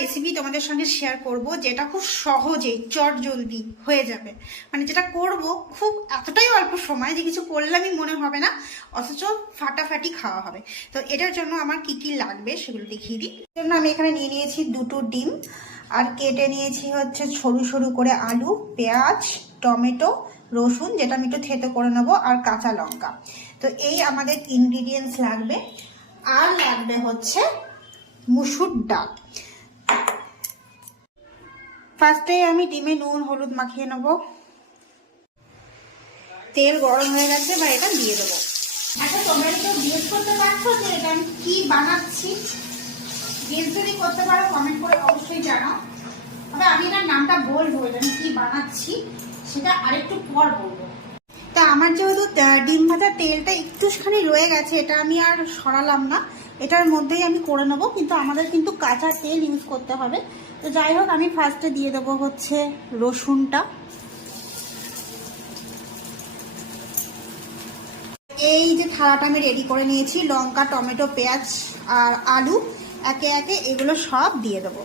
Recipe তোমাদের সঙ্গে share করব, যেটা খুব সহজেই চটজলদি হয়ে যাবে। মানে যেটা করব খুব এতটাই অল্প সময় যে কিছু করলামই মনে হবে না, অথচ ফাটাফাটি খাওয়া হবে। তো এটার জন্য আমার কি কি লাগবে সেগুলো দেখিয়ে দিই। এর জন্য আমি এখানে নিয়ে নিয়েছি 2টো ডিম, আর কেটে নিয়েছি হচ্ছে সরু সরু করে আলু, পেঁয়াজ, টমেটো, রসুন, যেটা আমি একটু থেতো করে নেবো, আর কাঁচা লঙ্কা। তো এই আমাদের ইনগ্রিডিয়েন্টস লাগবে। আর লাগবে হচ্ছে মুসুর ডাল। ফার্স্টে আমি ডিমে নুন হলুদ মাখিয়ে নেব। তেল গরম হয়ে গেছে, বা এটা দিয়ে দেবো। আচ্ছা, তোমরা কেউ জিজ্ঞেস করতে পারছো যে এটা আমি কি বানাচ্ছি? গেস যদি করতে পারো কমেন্ট করে অবশ্যই জানাও। তবে আমি এটার নামটা বলবো, এটা আমি কি বানাচ্ছি সেটা আরেকটু পর বলবো। তা আমার যেহেতু ডিম ভাজা তেলটা একটুখানি রয়ে গেছে, এটা আমি আর সরালাম না, এটার মধ্যেই আমি করে নেবো। কিন্তু আমাদের কিন্তু কাঁচা তেল ইউজ করতে হবে। তো যাই হোক, আমি ফার্স্টে দিয়ে দেবো হচ্ছে রসুনটা। এই যে থালাটা আমি রেডি করে নিয়েছি, লঙ্কা, টমেটো, পেঁয়াজ আর আলু একে একে এগুলো সব দিয়ে দেবো।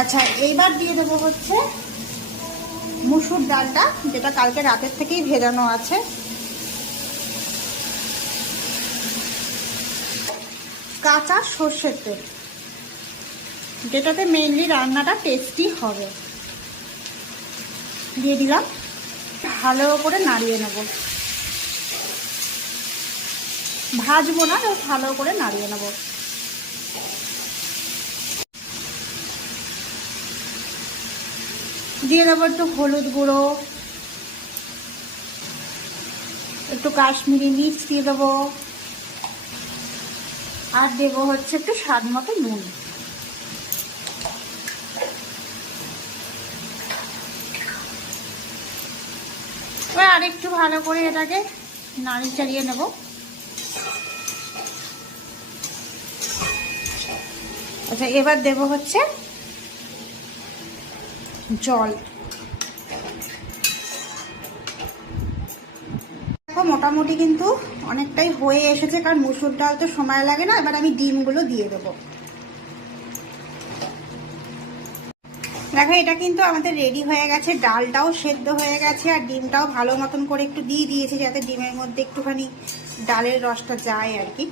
আচ্ছা, এইবার দিয়ে দেবো হচ্ছে মুসুর ডালটা, যেটা কালকে রাতের থেকেই ভেজানো আছে। কাঁচা সর্ষের তেল, যেটাতে মেইনলি রান্নাটা টেস্টি হবে, দিয়ে দিলাম। ভালো করে নাড়িয়ে নেব, ভাজবো না, ভালো করে নাড়িয়ে নেব। দিয়ে দেবো একটু হলুদ গুঁড়ো, একটু কাশ্মীরি মির্চ দিয়ে দেবো, আর দেবো হচ্ছে একটু স্বাদ মতো নুন। এবার আরেকটু ভালো করে এটাকে নাড়িয়ে চাড়িয়ে নেব। আচ্ছা, এবার দেবো হচ্ছে জল। দেখো, মোটামুটি কিন্তু অনেকটাই হয়ে এসেছে, কারণ মুসুর ডাল তো সময় লাগে না। এবার আমি ডিমগুলো দিয়ে দেবো। দেখো, এটা কিন্তু আমাদের রেডি হয়ে গেছে, ডালটাও সেদ্ধ হয়ে গেছে, আর ডিমটাও ভালো মতন করে একটু দিয়ে দিয়েছি, যাতে ডিমের মধ্যে একটুখানি ডালের রসটা যায় আর কি।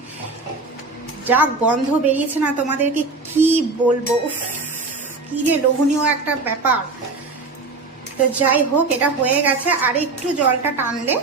যা গন্ধ বেরিয়েছে না, তোমাদেরকে কি বলবো, উফ, কি যে লোভনীয় একটা ব্যাপার। তো যাই হোক, এটা হয়ে গেছে, আর একটু জলটা টানলে